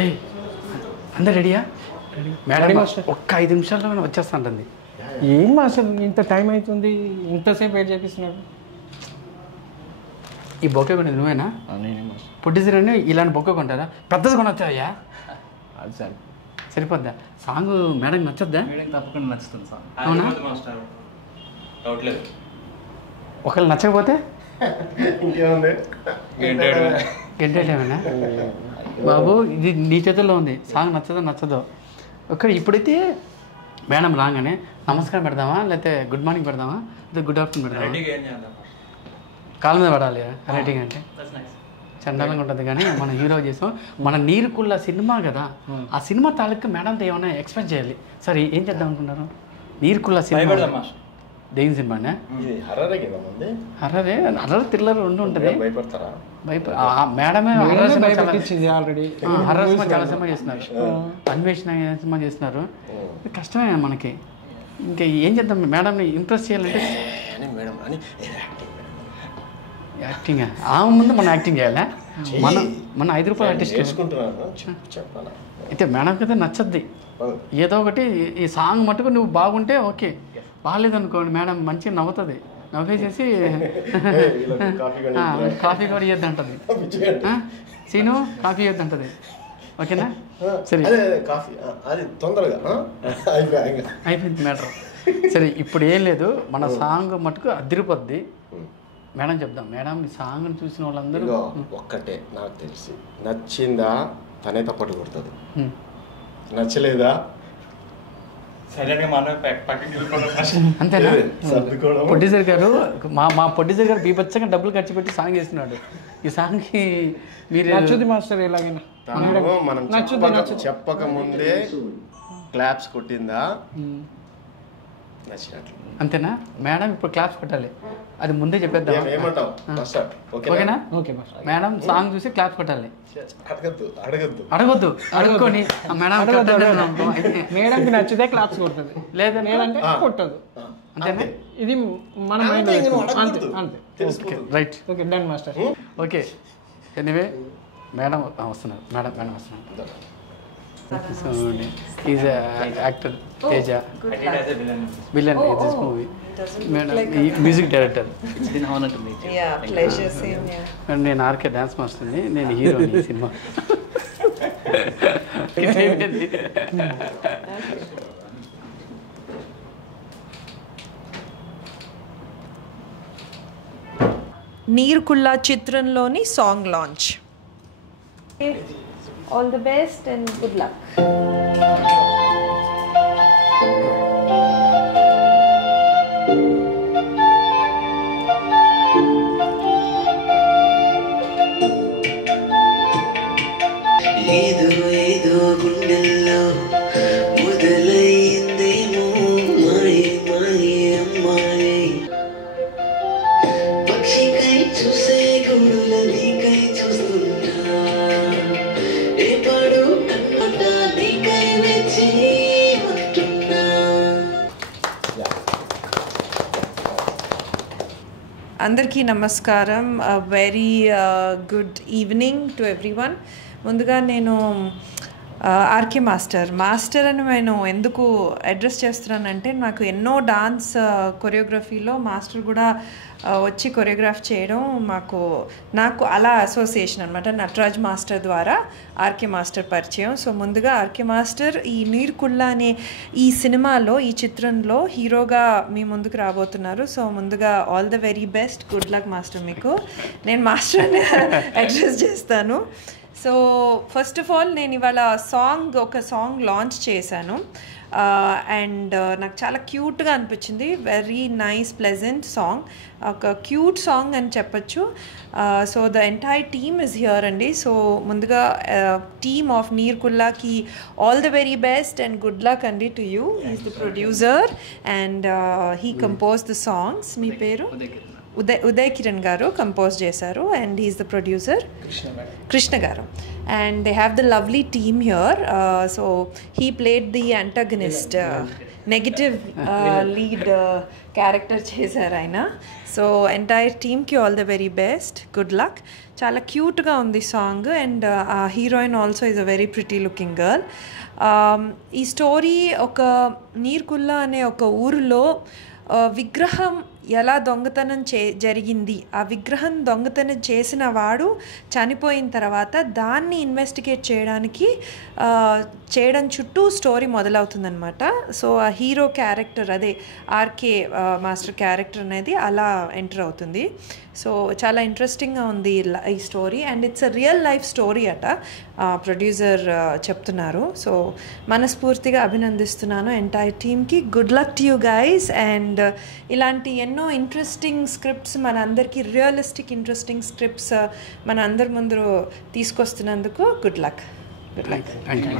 ఏయ్ అందరు రెడీయా? మేడం ఒక్క 5 నిమిషాల్లో వచ్చేస్తాంటుంది. ఏం మాస్టర్ ఇంత టైం అవుతుంది, ఇంతసేపు వెయిట్ చేపిస్తున్నాడు. ఈ బొకే కొనేది నువ్వేనా? నేనే మాస్టర్. ప్రొడ్యూసర్ అని ఇలాంటి బొక్క కొంటారా? పెద్దది కొనొచ్చా అయ్యా? అది సార్ సరిపోద్దా? సాంగ్ మేడం నచ్చొద్దా? తప్పకుండా నచ్చుతుంది సార్. అవునా? ఒకళ్ళు నచ్చకపోతే గంటేమన్నా బాబు, ఇది నీ చేతుల్లో ఉంది. సాంగ్ నచ్చదో ఇప్పుడైతే మేడం రాగానే నమస్కారం పెడదామా, లేకపోతే గుడ్ మార్నింగ్ పెడదామా, లేకపోతే గుడ్ ఆఫ్టర్నూన్ పెడదామా? కాళ్ళ మీద పడాలి రైటింగ్ అంటే చండాలంగా ఉంటుంది. కానీ మనం హీరో చేసాం, మన నీరుకుళ్ళ సినిమా కదా, ఆ సినిమా తాలూకు మేడంతో ఏమైనా ఎక్స్పెక్ట్ చేయాలి. సరే ఏం చేద్దాం అనుకున్నారు? నీరుకుళ్ళ సినిమా దెయ్యం సినిమానే? హర్రర్ థ్రిల్లర్ రెండు ఉంటుంది. మేడమే ఆల్రెడీ హర్రర్ సినిమా చాలా సినిమా చేస్తున్నారు, అన్వేషణ సినిమా చేస్తున్నారు. కష్టమే మనకి. ఇంకా ఏం చేద్దాం? మేడంని ఇంప్రెస్ చేయాలంటే యాక్టింగ్, ఆమె ముందు మనం యాక్టింగ్ చేయాలా? మన 5 రూపాయలు ఆర్టిస్ట్ అయితే మేడం కదా నచ్చద్ది ఏదో ఒకటి. ఈ సాంగ్ మటుకు నువ్వు బాగుంటే ఓకే, బాగాలేదనుకోండి మేడం మంచిగా నవ్వుతుంది, నవ్వేసేసి కాఫీ కూడా ఇవ్వద్దు అంటుంది. సీను కాఫీ ఇవ్వద్దు అంటుంది. ఓకేనా? సరే అయిపోయింది మ్యాటర్. సరే ఇప్పుడు ఏం లేదు, మన సాంగ్ మటుకు అదిరిపోద్ది. మేడం చెప్దాం. మేడం ఈ సాంగ్ని చూసిన వాళ్ళందరూ ఒక్కటే నాకు తెలిసి, నచ్చిందా తనే తప్పట్టు కొడుతుంది, నచ్చలేదా అంతేనా? ప్రొడ్యూసర్ గారు మా ప్రొడ్యూసర్ గారు బీభత్సంగా డబ్బులు ఖర్చు పెట్టి సాంగ్ చేస్తున్నాడు. ఈ సాంగ్కి మీరు నచ్చుది మాస్టర్ ఎలాగైనా మనం చెప్పక ముందే క్లాప్స్ కొట్టిందా నచ్చినట్లు. అంతేనా? మేడం ఇప్పుడు క్లాప్స్ కొట్టాలి, అది ముందే చెప్పేద్దాం. ఓకేనా? ఓకే మేడం సాంగ్ చూసి క్లాప్స్ కొట్టాలి. అడగొద్దు, అడుక్కొని మేడంకి నచ్చితే క్లాప్స్ కొడుతుంది, లేదా లేదంటే కొట్టదు. అంతేనా? ఇది మన మైండ్ అంతే అంతే. Right. Okay done master. Okay anyway madam వస్తున్నారు. మేడం వస్తున్నారు. Is actor Teja, villain in this movie. Madam music director. నేను ఆర్కే డాన్స్ మాస్టర్ని, నేను హీరోని ఈ సినిమా. నీరుకుళ్ళ చిత్రంలోని song launch. All the best and good luck. ఏదో గుండెల్లో మొదలైందేమో మాయే అమ్మాయి, పక్షికై చూసే గుడుల నీకై చూస్తుంటా, ఏ పాడు కన్నట నీకై వెచ్చి ఉంటున్నా. అందరికీ నమస్కారం. Very good evening to everyone. ముందుగా నేను ఆర్కే మాస్టర్ అని నేను ఎందుకు అడ్రస్ చేస్తున్నానంటే, నాకు ఎన్నో డాన్స్ కొరియోగ్రఫీలో మాస్టర్ కూడా వచ్చి కొరియోగ్రాఫ్ చేయడం నాకు అలా అసోసియేషన్ అనమాట. నటరాజ్ మాస్టర్ ద్వారా ఆర్కే మాస్టర్ పరిచయం. సో ముందుగా ఆర్కే మాస్టర్ ఈ నీరుకుళ్ళ అనే ఈ సినిమాలో, ఈ చిత్రంలో హీరోగా మీ ముందుకు రాబోతున్నారు. సో ముందుగా all the very best, good luck master. మీకు నేను మాస్టర్ అని అడ్రస్ చేస్తాను. సో ఫస్ట్ ఆఫ్ ఆల్ నేను ఇవాళ ఒక సాంగ్ లాంచ్ చేశాను అండ్ నాకు చాలా క్యూట్గా అనిపించింది. వెరీ నైస్ ప్లెజెంట్ సాంగ్, ఒక క్యూట్ సాంగ్ అని చెప్పచ్చు. So the entire team is here అండి. సో ముందుగా టీమ్ ఆఫ్ నీరుకుళ్ళకి all the very best and good luck అండి to you. Is the producer and he compose the songs. మీ పేరు? ఉదయ్ కిరణ్ గారు కంపోజ్ చేశారు and he is the producer Krishna గారు and they have the lovely team here so he played the antagonist negative lead character చేశారు ఆయన so entire టీమ్కి all the very best good luck చాలా క్యూట్గా ఉంది సాంగ్ అండ్ ఆ heroine also is a very pretty looking girl ఈ story ఒక నీర్కుల్లా అనే ఒక ఊరిలో విగ్రహం ఎలా దొంగతనం జరిగింది ఆ విగ్రహం దొంగతనం చేసిన వాడు చనిపోయిన తర్వాత దాన్ని ఇన్వెస్టిగేట్ చేయడం చుట్టూ స్టోరీ మొదలవుతుందన్నమాట సో ఆ హీరో క్యారెక్టర్ అదే ఆర్కే మాస్టర్ క్యారెక్టర్ అనేది అలా ఎంటర్ అవుతుంది సో చాలా ఇంట్రెస్టింగ్గా ఉంది ఈ story and it's a real life story అట ప్రొడ్యూసర్ చెప్తున్నారు సో మనస్ఫూర్తిగా అభినందిస్తున్నాను ఎంటైర్ టీమ్కి good luck to you guys and ఇలాంటి ఎన్నో ఇంట్రెస్టింగ్ స్క్రిప్ట్స్ మన అందరికీ రియలిస్టిక్ ఇంట్రెస్టింగ్ స్క్రిప్ట్స్ మన అందరి ముందు తీసుకొస్తున్నందుకు గుడ్ లక్ థ్యాంక్ యూ.